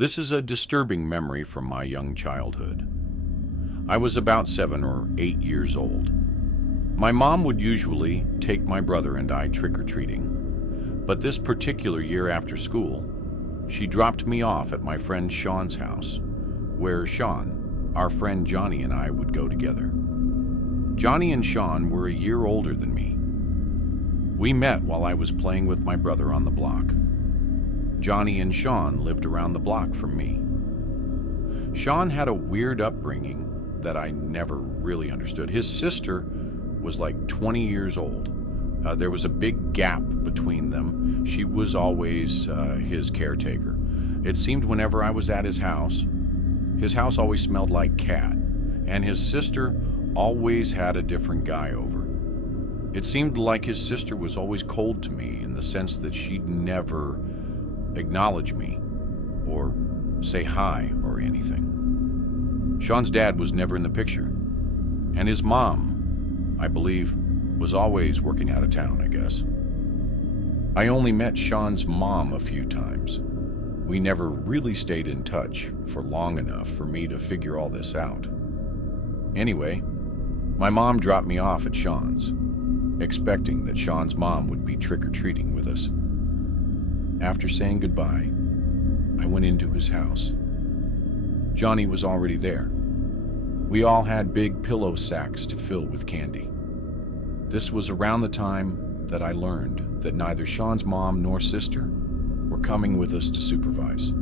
This is a disturbing memory from my young childhood. I was about 7 or 8 years old. My mom would usually take my brother and I trick-or-treating, but this particular year after school, she dropped me off at my friend Sean's house, where Sean, our friend Johnny, and I would go together. Johnny and Sean were a year older than me. We met while I was playing with my brother on the block. Johnny and Sean lived around the block from me. Sean had a weird upbringing that I never really understood. His sister was like 20 years old. There was a big gap between them. She was always his caretaker. It seemed whenever I was at his house always smelled like cat, and his sister always had a different guy over. It seemed like his sister was always cold to me in the sense that she'd never acknowledge me or say hi or anything. Sean's dad was never in the picture, and his mom, I believe, was always working out of town, I guess. I only met Sean's mom a few times. We never really stayed in touch for long enough for me to figure all this out. Anyway, my mom dropped me off at Sean's, expecting that Sean's mom would be trick-or-treating with us. After saying goodbye, I went into his house. Johnny was already there. We all had big pillow sacks to fill with candy. This was around the time that I learned that neither Sean's mom nor sister were coming with us to supervise.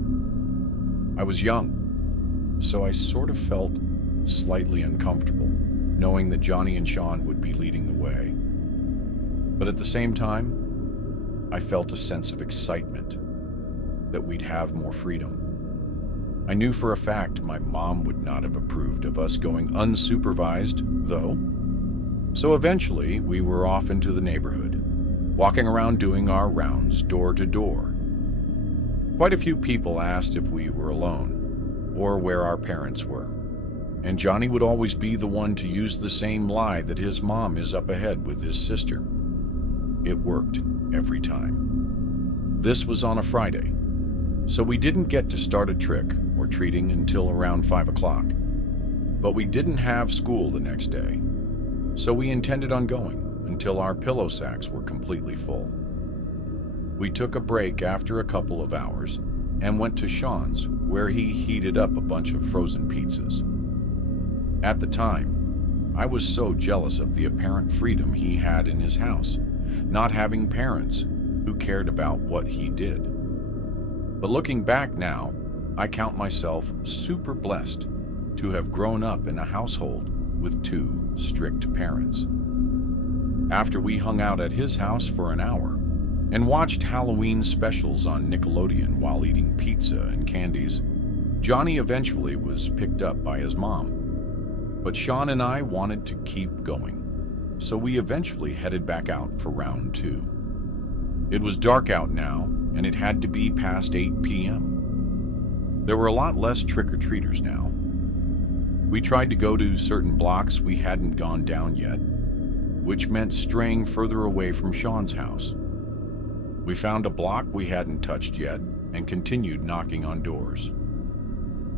I was young, so I sort of felt slightly uncomfortable, knowing that Johnny and Sean would be leading the way. But at the same time, I felt a sense of excitement that we'd have more freedom. I knew for a fact my mom would not have approved of us going unsupervised, though. So eventually, we were off into the neighborhood, walking around doing our rounds door to door. Quite a few people asked if we were alone, or where our parents were. And Johnny would always be the one to use the same lie that his mom is up ahead with his sister. It worked every time. This was on a Friday, so we didn't get to start a trick-or-treating until around 5 o'clock. But we didn't have school the next day, so we intended on going until our pillow sacks were completely full. We took a break after a couple of hours and went to Sean's, where he heated up a bunch of frozen pizzas. At the time, I was so jealous of the apparent freedom he had in his house, not having parents who cared about what he did. But looking back now, I count myself super blessed to have grown up in a household with 2 strict parents. After we hung out at his house for an hour and watched Halloween specials on Nickelodeon while eating pizza and candies, Johnny eventually was picked up by his mom. But Sean and I wanted to keep going, so we eventually headed back out for round 2. It was dark out now, and it had to be past 8 p.m. There were a lot less trick-or-treaters now. We tried to go to certain blocks we hadn't gone down yet, which meant straying further away from Sean's house. We found a block we hadn't touched yet and continued knocking on doors.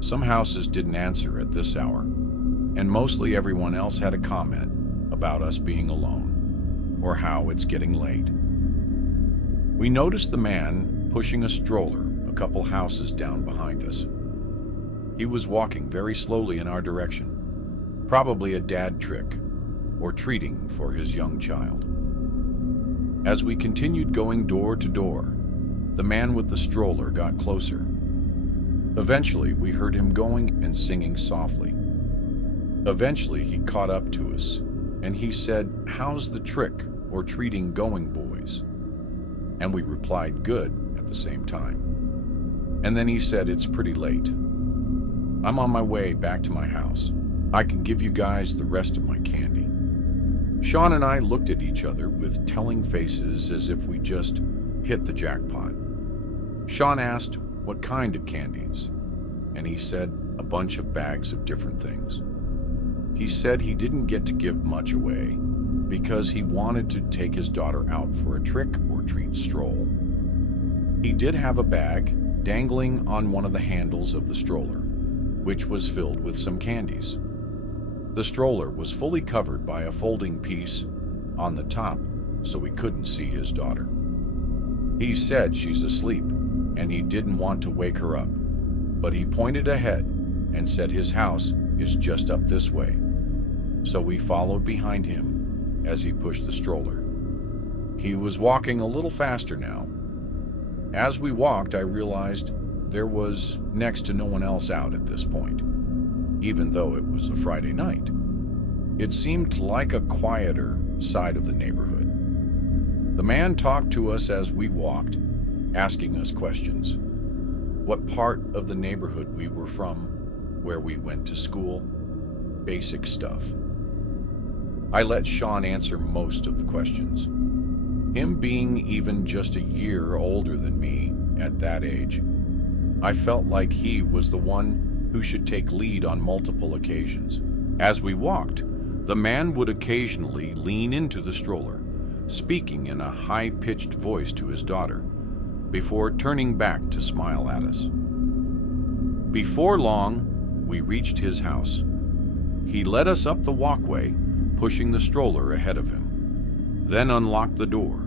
Some houses didn't answer at this hour, and mostly everyone else had a comment about us being alone, or how it's getting late. We noticed the man pushing a stroller a couple houses down behind us. He was walking very slowly in our direction, probably a dad trick, or treating for his young child. As we continued going door to door, the man with the stroller got closer. Eventually, we heard him going and singing softly. Eventually, he caught up to us, and he said, "How's the trick or treating going, boys?" And we replied, "Good," at the same time. And then he said, "It's pretty late. I'm on my way back to my house. I can give you guys the rest of my candy." Sean and I looked at each other with telling faces as if we just hit the jackpot. Sean asked what kind of candies, and he said a bunch of bags of different things. He said he didn't get to give much away because he wanted to take his daughter out for a trick-or-treat stroll. He did have a bag dangling on one of the handles of the stroller, which was filled with some candies. The stroller was fully covered by a folding piece on the top, so we couldn't see his daughter. He said she's asleep, and he didn't want to wake her up, but he pointed ahead and said his house is just up this way. So we followed behind him as he pushed the stroller. He was walking a little faster now. As we walked, I realized there was next to no one else out at this point, even though it was a Friday night. It seemed like a quieter side of the neighborhood. The man talked to us as we walked, asking us questions. What part of the neighborhood we were from, where we went to school, basic stuff. I let Sean answer most of the questions. Him being even just a year older than me at that age, I felt like he was the one who should take lead on multiple occasions. As we walked, the man would occasionally lean into the stroller, speaking in a high-pitched voice to his daughter, before turning back to smile at us. Before long, we reached his house. He led us up the walkway, pushing the stroller ahead of him, then unlocked the door.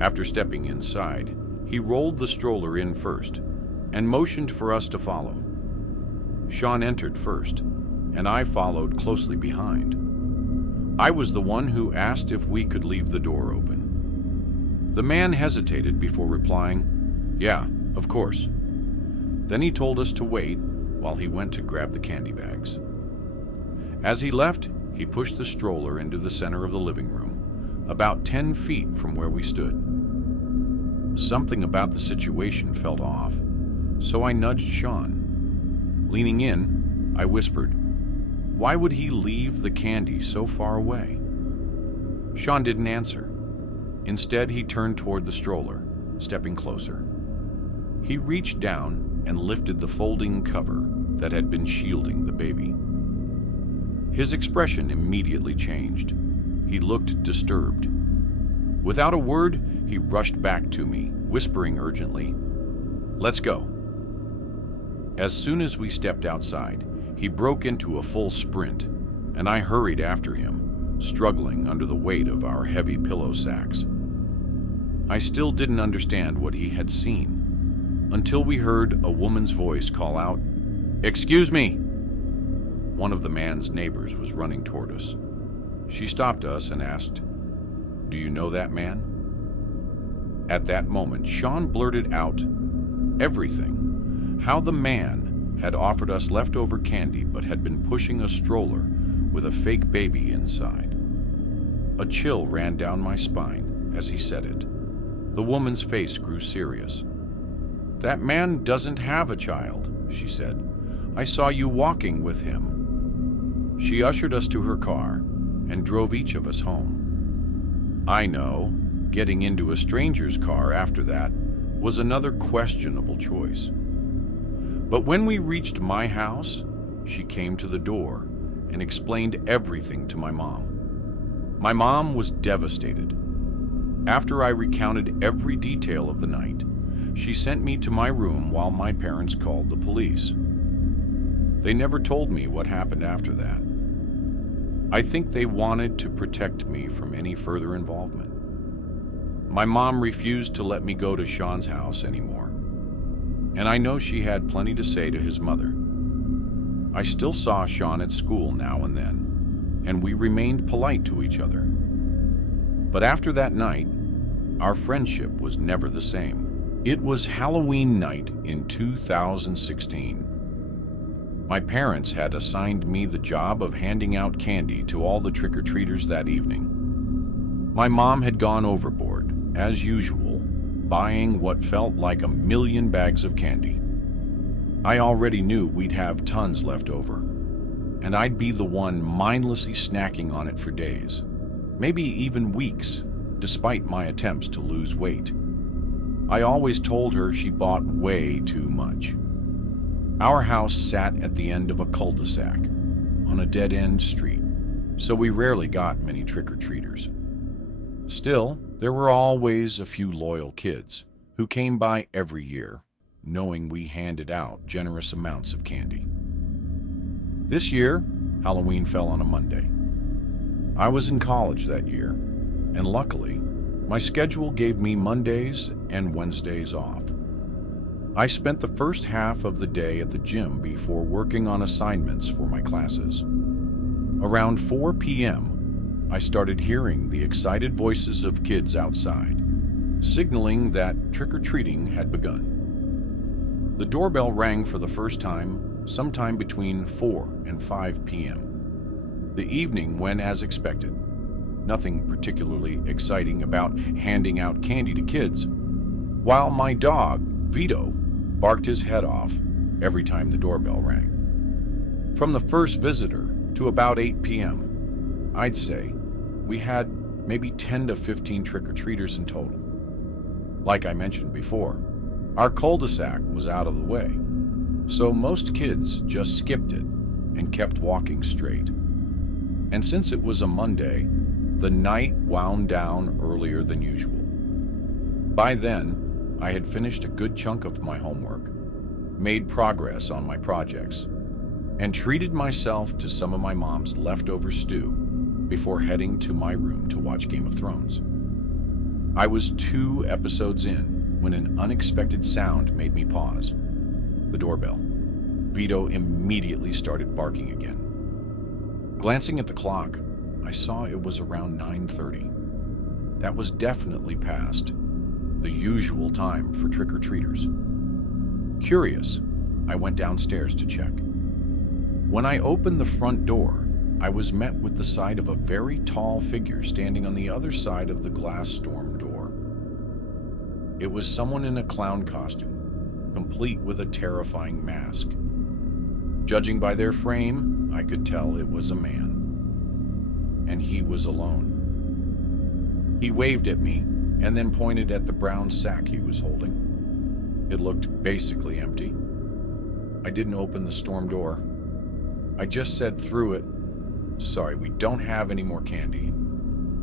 After stepping inside, he rolled the stroller in first and motioned for us to follow. Sean entered first, and I followed closely behind. I was the one who asked if we could leave the door open. The man hesitated before replying, "Yeah, of course." Then he told us to wait while he went to grab the candy bags. As he left, he pushed the stroller into the center of the living room, about 10 feet from where we stood. Something about the situation felt off, so I nudged Sean. Leaning in, I whispered, "Why would he leave the candy so far away?" Sean didn't answer. Instead, he turned toward the stroller, stepping closer. He reached down and lifted the folding cover that had been shielding the baby. His expression immediately changed. He looked disturbed. Without a word, he rushed back to me, whispering urgently, "Let's go." As soon as we stepped outside, he broke into a full sprint, and I hurried after him, struggling under the weight of our heavy pillow sacks. I still didn't understand what he had seen, until we heard a woman's voice call out, "Excuse me!" One of the man's neighbors was running toward us. She stopped us and asked, "Do you know that man?" At that moment, Sean blurted out everything. How the man had offered us leftover candy but had been pushing a stroller with a fake baby inside. A chill ran down my spine as he said it. The woman's face grew serious. "That man doesn't have a child," she said. "I saw you walking with him." She ushered us to her car and drove each of us home. I know, getting into a stranger's car after that was another questionable choice. But when we reached my house, she came to the door and explained everything to my mom. My mom was devastated. After I recounted every detail of the night, she sent me to my room while my parents called the police. They never told me what happened after that. I think they wanted to protect me from any further involvement. My mom refused to let me go to Sean's house anymore, and I know she had plenty to say to his mother. I still saw Sean at school now and then, and we remained polite to each other. But after that night, our friendship was never the same. It was Halloween night in 2016. My parents had assigned me the job of handing out candy to all the trick-or-treaters that evening. My mom had gone overboard, as usual, buying what felt like 1,000,000 bags of candy. I already knew we'd have tons left over, and I'd be the one mindlessly snacking on it for days, maybe even weeks, despite my attempts to lose weight. I always told her she bought way too much. Our house sat at the end of a cul-de-sac, on a dead-end street, so we rarely got many trick-or-treaters. Still, there were always a few loyal kids who came by every year. knowing we handed out generous amounts of candy. This year, Halloween fell on a Monday. I was in college that year, and luckily, my schedule gave me Mondays and Wednesdays off. I spent the first half of the day at the gym before working on assignments for my classes. Around 4 p.m., I started hearing the excited voices of kids outside, signaling that trick-or-treating had begun. The doorbell rang for the first time sometime between 4 and 5 p.m. The evening went as expected. Nothing particularly exciting about handing out candy to kids, while my dog, Vito, barked his head off every time the doorbell rang. From the first visitor to about 8 p.m., I'd say we had maybe 10 to 15 trick-or-treaters in total. Like I mentioned before, our cul-de-sac was out of the way, so most kids just skipped it and kept walking straight. And since it was a Monday, the night wound down earlier than usual. By then, I had finished a good chunk of my homework, made progress on my projects, and treated myself to some of my mom's leftover stew before heading to my room to watch Game of Thrones. I was 2 episodes in when an unexpected sound made me pause. The doorbell. Vito immediately started barking again. Glancing at the clock, I saw it was around 9:30. That was definitely past the usual time for trick-or-treaters. Curious, I went downstairs to check. When I opened the front door, I was met with the sight of a very tall figure standing on the other side of the glass storm door. It was someone in a clown costume, complete with a terrifying mask. Judging by their frame, I could tell it was a man. And he was alone. He waved at me and then pointed at the brown sack he was holding. It looked basically empty. I didn't open the storm door. I just said through it, "Sorry, we don't have any more candy,"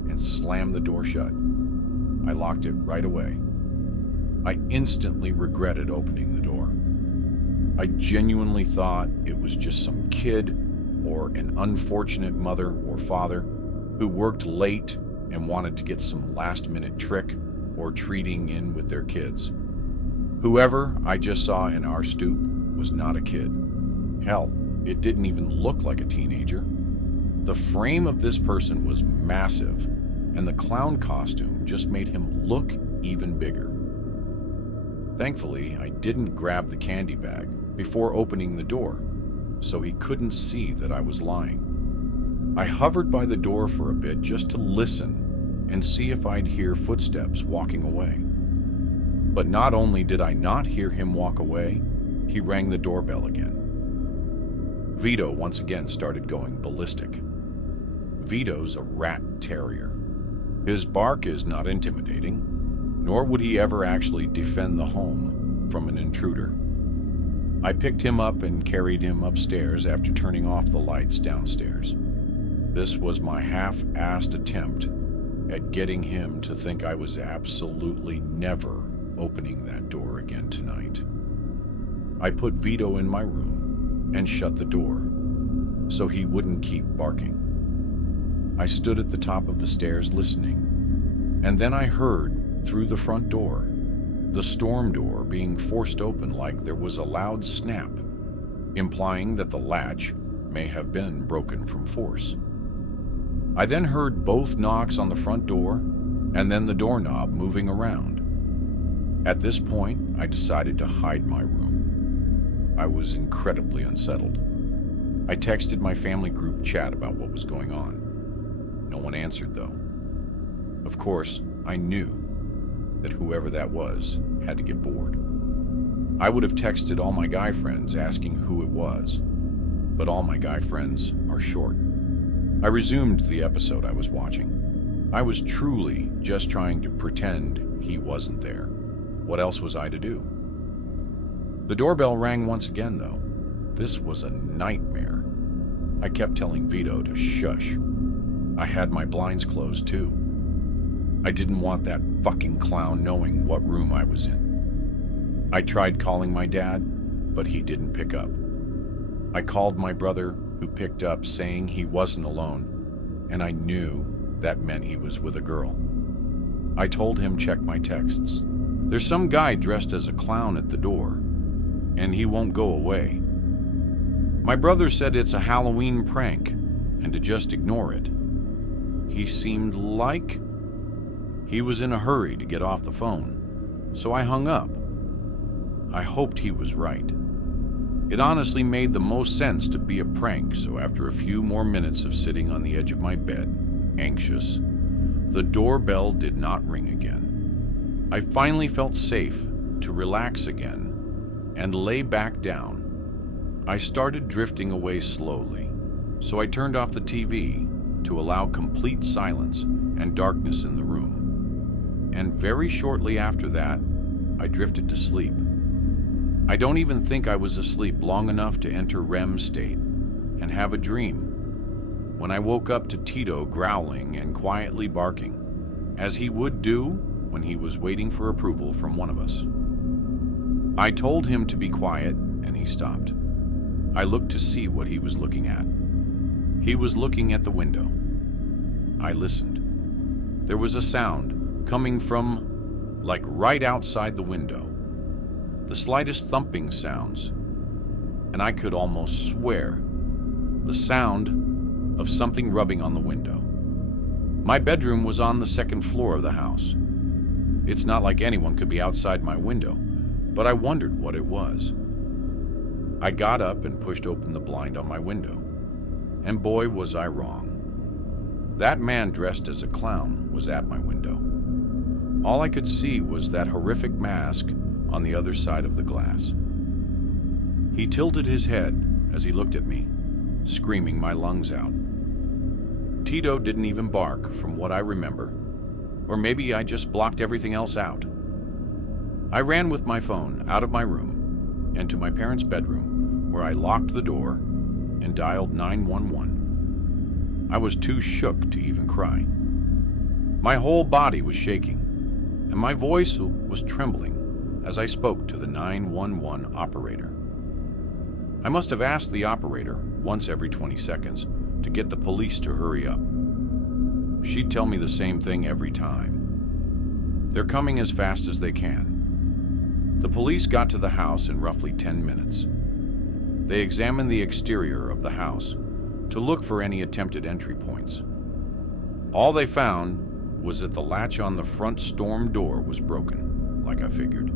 and slammed the door shut. I locked it right away. I instantly regretted opening the door. I genuinely thought it was just some kid or an unfortunate mother or father who worked late and wanted to get some last-minute trick or treating in with their kids. Whoever I just saw in our stoop was not a kid. Hell, it didn't even look like a teenager. The frame of this person was massive, and the clown costume just made him look even bigger. Thankfully, I didn't grab the candy bag before opening the door, so he couldn't see that I was lying. I hovered by the door for a bit just to listen and see if I'd hear footsteps walking away. But not only did I not hear him walk away, he rang the doorbell again. Vito once again started going ballistic. Vito's a rat terrier. His bark is not intimidating, nor would he ever actually defend the home from an intruder. I picked him up and carried him upstairs after turning off the lights downstairs. This was my half-assed attempt at getting him to think I was absolutely never opening that door again tonight. I put Vito in my room and shut the door so he wouldn't keep barking. I stood at the top of the stairs listening, and then I heard, through the front door, the storm door being forced open like there was a loud snap, implying that the latch may have been broken from force. I then heard both knocks on the front door and then the doorknob moving around. At this point, I decided to hide my room. I was incredibly unsettled. I texted my family group chat about what was going on. No one answered, though. Of course, I knew that whoever that was had to get bored. I would have texted all my guy friends asking who it was, but all my guy friends are short. I resumed the episode I was watching. I was truly just trying to pretend he wasn't there. What else was I to do? The doorbell rang once again, though. This was a nightmare. I kept telling Vito to shush. I had my blinds closed, too. I didn't want that fucking clown knowing what room I was in. I tried calling my dad, but he didn't pick up. I called my brother, who picked up, saying he wasn't alone, and I knew that meant he was with a girl. I told him check my texts. There's some guy dressed as a clown at the door, and he won't go away. My brother said it's a Halloween prank, and to just ignore it. He seemed like he was in a hurry to get off the phone, so I hung up. I hoped he was right. It honestly made the most sense to be a prank, so after a few more minutes of sitting on the edge of my bed, anxious, the doorbell did not ring again. I finally felt safe to relax again and lay back down. I started drifting away slowly, so I turned off the TV to allow complete silence and darkness in the room. And very shortly after that, I drifted to sleep. I don't even think I was asleep long enough to enter REM state and have a dream, when I woke up to Tito growling and quietly barking, as he would do when he was waiting for approval from one of us. I told him to be quiet, and he stopped. I looked to see what he was looking at. He was looking at the window. I listened. There was a sound coming from, like, right outside the window. The slightest thumping sounds, and I could almost swear the sound of something rubbing on the window. My bedroom was on the second floor of the house. It's not like anyone could be outside my window, but I wondered what it was. I got up and pushed open the blind on my window, and boy was I wrong. That man dressed as a clown was at my window. All I could see was that horrific mask on the other side of the glass. He tilted his head as he looked at me, screaming my lungs out. Tito didn't even bark, from what I remember, or maybe I just blocked everything else out. I ran with my phone out of my room and to my parents' bedroom, where I locked the door and dialed 911. I was too shook to even cry. My whole body was shaking, and my voice was trembling as I spoke to the 911 operator. I must have asked the operator once every 20 seconds to get the police to hurry up. She'd tell me the same thing every time. They're coming as fast as they can. The police got to the house in roughly 10 minutes. They examined the exterior of the house to look for any attempted entry points. All they found was that the latch on the front storm door was broken, like I figured,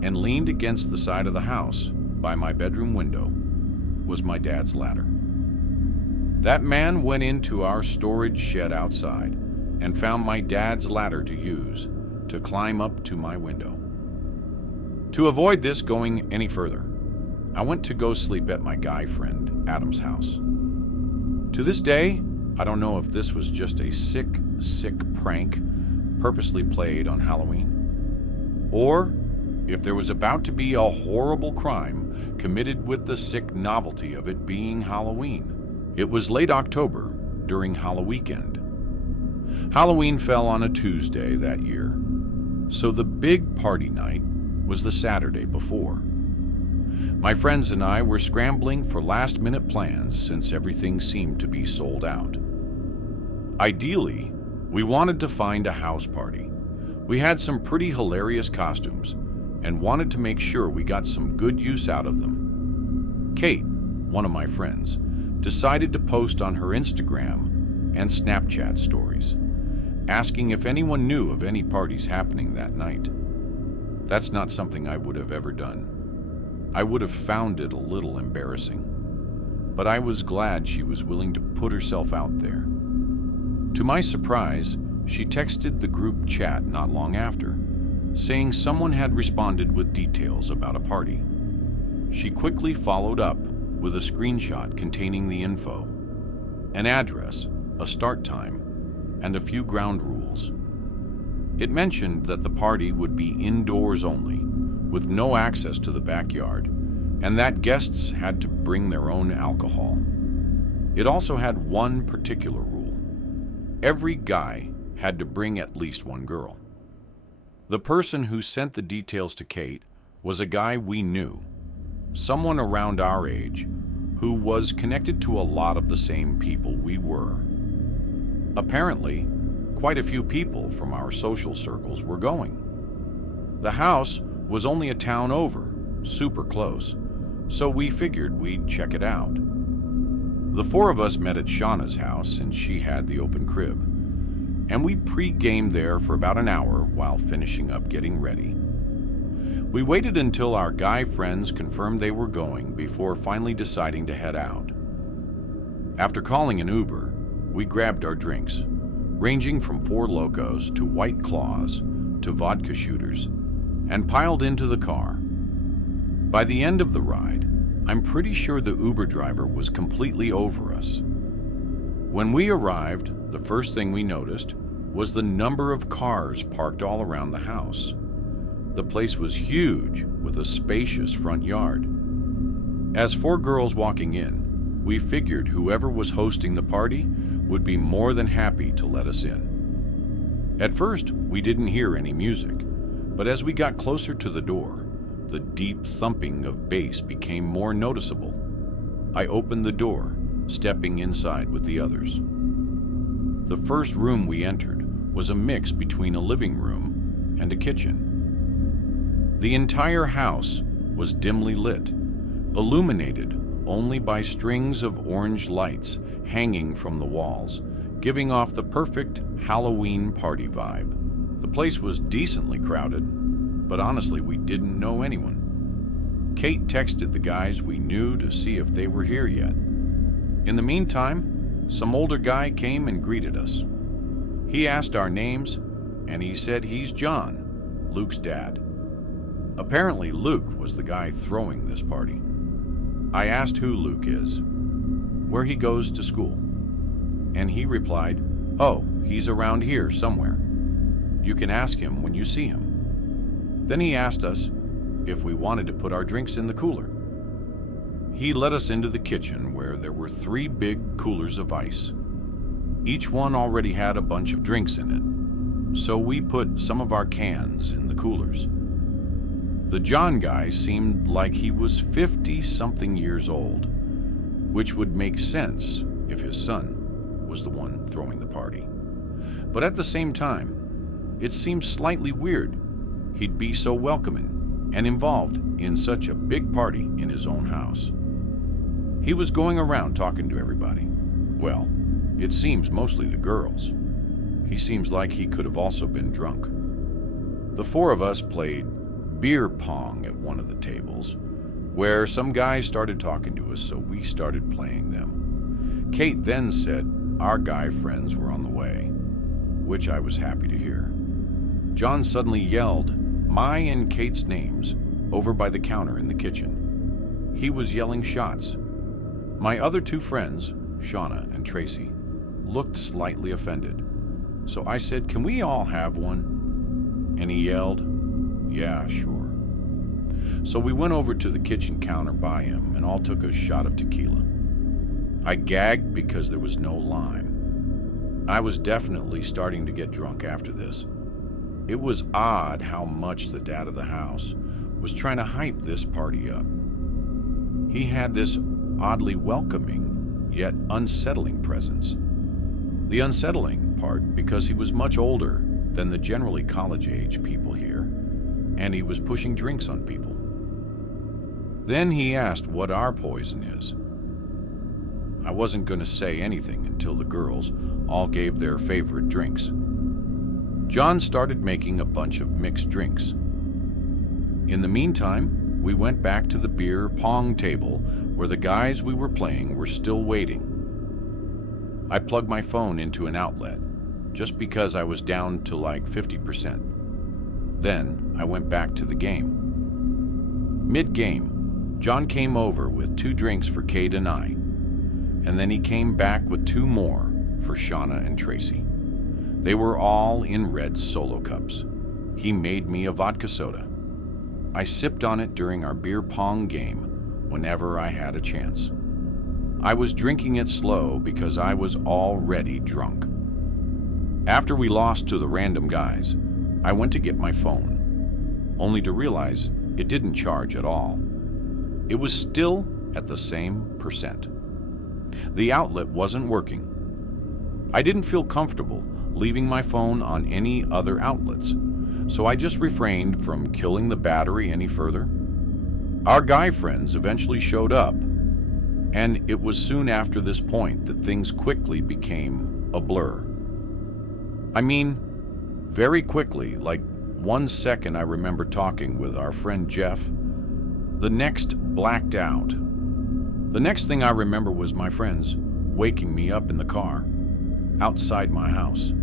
and leaned against the side of the house by my bedroom window was my dad's ladder. That man went into our storage shed outside and found my dad's ladder to use to climb up to my window. To avoid this going any further, I went to go sleep at my guy friend Adam's house. To this day, I don't know if this was just a sick prank purposely played on Halloween, or if there was about to be a horrible crime committed with the sick novelty of it being Halloween. It was late October during Halloween weekend. Halloween fell on a Tuesday that year, so the big party night was the Saturday before. My friends and I were scrambling for last-minute plans since everything seemed to be sold out. Ideally, we wanted to find a house party. We had some pretty hilarious costumes and wanted to make sure we got some good use out of them. Kate, one of my friends, decided to post on her Instagram and Snapchat stories, asking if anyone knew of any parties happening that night. That's not something I would have ever done. I would have found it a little embarrassing, but I was glad she was willing to put herself out there. To my surprise, she texted the group chat not long after, saying someone had responded with details about a party. She quickly followed up with a screenshot containing the info, an address, a start time, and a few ground rules. It mentioned that the party would be indoors only, with no access to the backyard, and that guests had to bring their own alcohol. It also had one particular rule. Every guy had to bring at least one girl. The person who sent the details to Kate was a guy we knew, someone around our age who was connected to a lot of the same people we were. Apparently, quite a few people from our social circles were going. The house was only a town over, super close, so we figured we'd check it out. The four of us met at Shauna's house since she had the open crib, and we pre-gamed there for about an hour while finishing up getting ready. We waited until our guy friends confirmed they were going before finally deciding to head out. After calling an Uber, we grabbed our drinks, ranging from Four Locos to White Claws to vodka shooters, and piled into the car. By the end of the ride, I'm pretty sure the Uber driver was completely over us. When we arrived, the first thing we noticed was the number of cars parked all around the house. The place was huge with a spacious front yard. As four girls walking in, we figured whoever was hosting the party would be more than happy to let us in. At first, we didn't hear any music, but as we got closer to the door, the deep thumping of bass became more noticeable. I opened the door, stepping inside with the others. The first room we entered was a mix between a living room and a kitchen. The entire house was dimly lit, illuminated only by strings of orange lights hanging from the walls, giving off the perfect Halloween party vibe. The place was decently crowded, but honestly, we didn't know anyone. Kate texted the guys we knew to see if they were here yet. In the meantime, some older guy came and greeted us. He asked our names, and he said he's John, Luke's dad. Apparently, Luke was the guy throwing this party. I asked who Luke is, where he goes to school, and he replied, "Oh, he's around here somewhere. You can ask him when you see him." Then he asked us if we wanted to put our drinks in the cooler. He led us into the kitchen where there were 3 big coolers of ice. Each one already had a bunch of drinks in it, so we put some of our cans in the coolers. The John guy seemed like he was 50-something years old, which would make sense if his son was the one throwing the party. But at the same time, it seemed slightly weird he'd be so welcoming and involved in such a big party in his own house. He was going around talking to everybody. Well, it seems mostly the girls. He seems like he could have also been drunk. The four of us played beer pong at one of the tables, where some guys started talking to us, so we started playing them. Kate then said our guy friends were on the way, which I was happy to hear. John suddenly yelled my and Kate's names over by the counter in the kitchen. He was yelling shots. My other 2 friends, Shauna and Tracy, looked slightly offended. So I said, "Can we all have one?" And he yelled, "Yeah, sure." So we went over to the kitchen counter by him and all took a shot of tequila. I gagged because there was no lime. I was definitely starting to get drunk after this. It was odd how much the dad of the house was trying to hype this party up. He had this oddly welcoming, yet unsettling presence. The unsettling part because he was much older than the generally college-age people here, and he was pushing drinks on people. Then he asked what our poison is. I wasn't going to say anything until the girls all gave their favorite drinks. John started making a bunch of mixed drinks. In the meantime, we went back to the beer pong table where the guys we were playing were still waiting. I plugged my phone into an outlet, just because I was down to like 50%. Then I went back to the game. Mid-game, John came over with 2 drinks for Kate and I, and then he came back with 2 more for Shauna and Tracy. They were all in red Solo cups. He made me a vodka soda. I sipped on it during our beer pong game whenever I had a chance. I was drinking it slow because I was already drunk. After we lost to the random guys, I went to get my phone, only to realize it didn't charge at all. It was still at the same percent. The outlet wasn't working. I didn't feel comfortable leaving my phone on any other outlets, so I just refrained from killing the battery any further. Our guy friends eventually showed up, and it was soon after this point that things quickly became a blur. I mean, very quickly, like 1 second I remember talking with our friend Jeff, the next blacked out. The next thing I remember was my friends waking me up in the car, outside my house.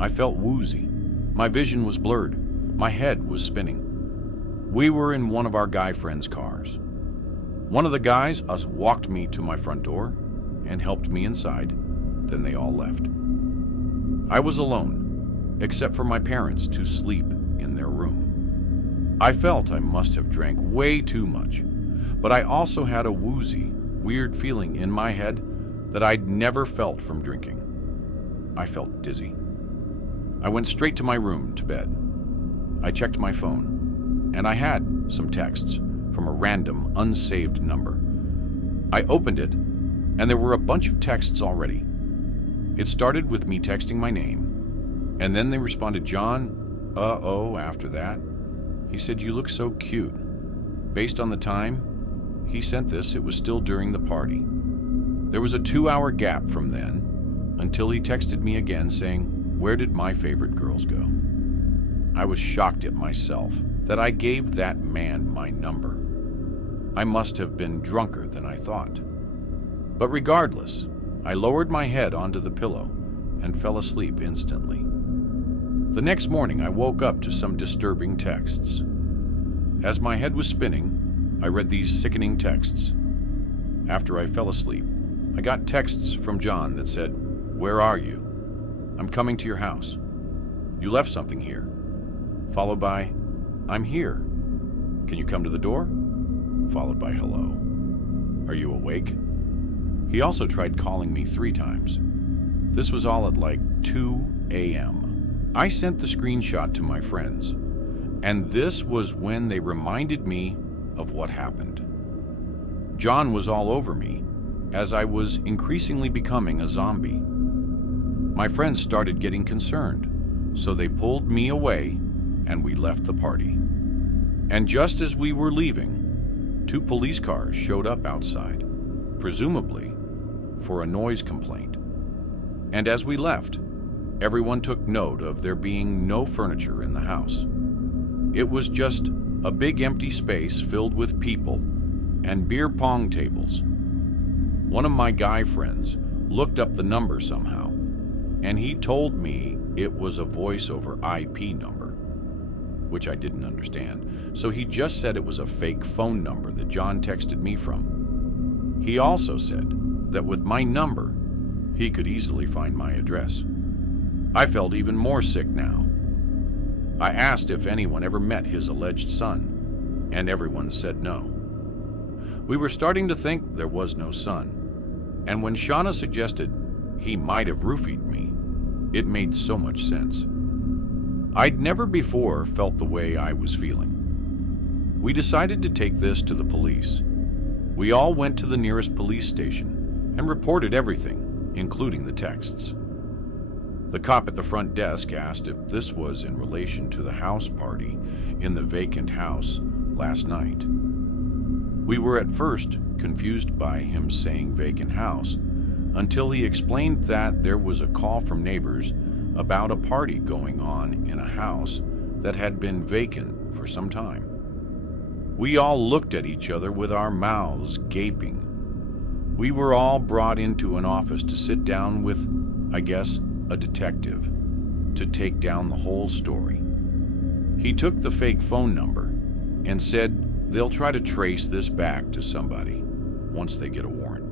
I felt woozy. My vision was blurred. My head was spinning. We were in one of our guy friends' cars. One of the guys walked me to my front door and helped me inside. Then they all left. I was alone, except for my parents to sleep in their room. I felt I must have drank way too much, but I also had a woozy, weird feeling in my head that I'd never felt from drinking. I felt dizzy. I went straight to my room to bed. I checked my phone, and I had some texts from a random, unsaved number. I opened it, and there were a bunch of texts already. It started with me texting my name, and then they responded, "John, uh-oh," after that. He said, "You look so cute." Based on the time he sent this, it was still during the party. There was a 2-hour gap from then until he texted me again saying, "Where did my favorite girls go?" I was shocked at myself that I gave that man my number. I must have been drunker than I thought. But regardless, I lowered my head onto the pillow and fell asleep instantly. The next morning, I woke up to some disturbing texts. As my head was spinning, I read these sickening texts. After I fell asleep, I got texts from John that said, "Where are you? I'm coming to your house. You left something here." Followed by, "I'm here. Can you come to the door?" Followed by, "Hello. Are you awake?" He also tried calling me 3 times. This was all at like 2 a.m. I sent the screenshot to my friends, and this was when they reminded me of what happened. John was all over me as I was increasingly becoming a zombie. My friends started getting concerned, so they pulled me away and we left the party. And just as we were leaving, 2 police cars showed up outside, presumably for a noise complaint. And as we left, everyone took note of there being no furniture in the house. It was just a big empty space filled with people and beer pong tables. One of my guy friends looked up the number somehow, and he told me it was a voice over IP number, which I didn't understand, so he just said it was a fake phone number that John texted me from. He also said that with my number, he could easily find my address. I felt even more sick now. I asked if anyone ever met his alleged son, and everyone said no. We were starting to think there was no son, and when Shauna suggested he might have roofied me, it made so much sense. I'd never before felt the way I was feeling. We decided to take this to the police. We all went to the nearest police station and reported everything, including the texts. The cop at the front desk asked if this was in relation to the house party in the vacant house last night. We were at first confused by him saying vacant house until he explained that there was a call from neighbors about a party going on in a house that had been vacant for some time. We all looked at each other with our mouths gaping. We were all brought into an office to sit down with, I guess, a detective to take down the whole story. He took the fake phone number and said they'll try to trace this back to somebody once they get a warrant.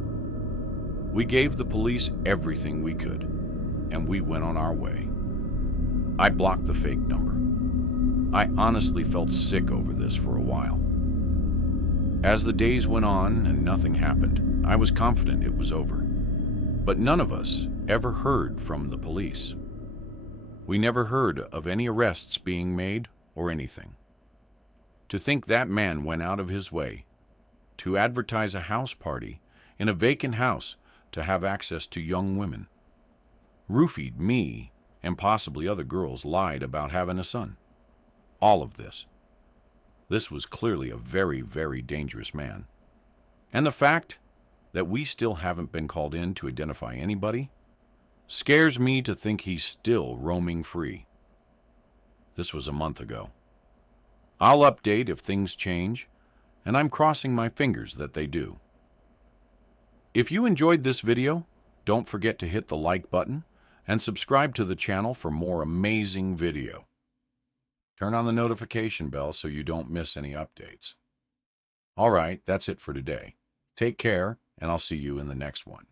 We gave the police everything we could, and we went on our way. I blocked the fake number. I honestly felt sick over this for a while. As the days went on and nothing happened, I was confident it was over. But none of us ever heard from the police. We never heard of any arrests being made or anything. To think that man went out of his way to advertise a house party in a vacant house to have access to young women. Roofied me, and possibly other girls lied about having a son. All of this. This was clearly a very, very dangerous man. And the fact that we still haven't been called in to identify anybody scares me to think he's still roaming free. This was a month ago. I'll update if things change, and I'm crossing my fingers that they do. If you enjoyed this video, don't forget to hit the like button and subscribe to the channel for more amazing video. Turn on the notification bell so you don't miss any updates. All right, that's it for today. Take care, and I'll see you in the next one.